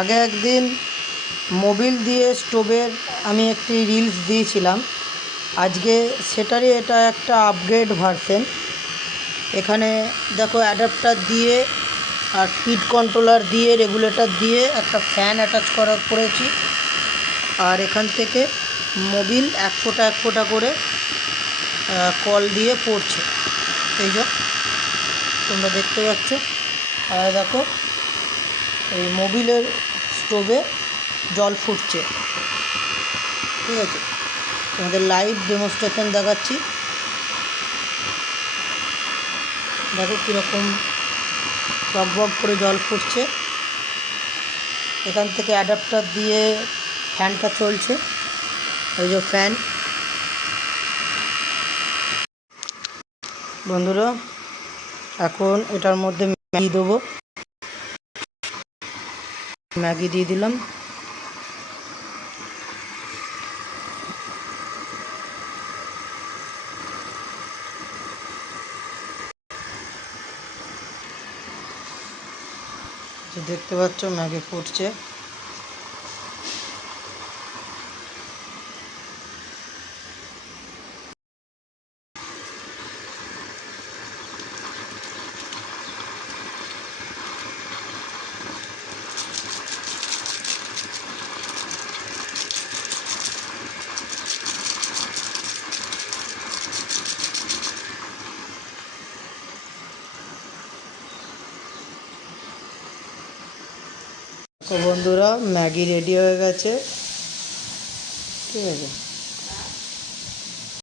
আগে একদিন মোবিল দিয়ে স্টোভের আমি একটি রিলস দিয়েছিলাম। আজকে সেটারই এটা একটা আপগ্রেড ভার্সন। এখানে দেখো অ্যাডাপ্টার দিয়ে আর স্পিড কন্ট্রোলার দিয়ে রেগুলেটর দিয়ে একটা ফ্যান অ্যাটাচ করেছি। আর এখান থেকে মোবিল এক ফোঁটা করে কল দিয়ে পড়ছে। এই যে তোমরা দেখতে পাচ্ছ। আর দেখো এই মোবিলের স্টোভে জল ফুটছে। ঠিক আছে, তোমাদের লাইভ ডেমনস্ট্রেশন দেখাচ্ছি। দেখো কীরকম বক করে জল ফুটছে। এখান থেকে অ্যাডাপ্টার দিয়ে ফ্যানটা চলছে। এই যে ফ্যান। বন্ধুরা, এখন এটার মধ্যে ম্যাগি দেবো। ম্যাগি দিয়ে দিলাম। দেখতে পাচ্ছ ম্যাগি ফুটছে। তো বন্ধুরা, ম্যাগি রেডি হয়ে গেছে। ঠিক আছে।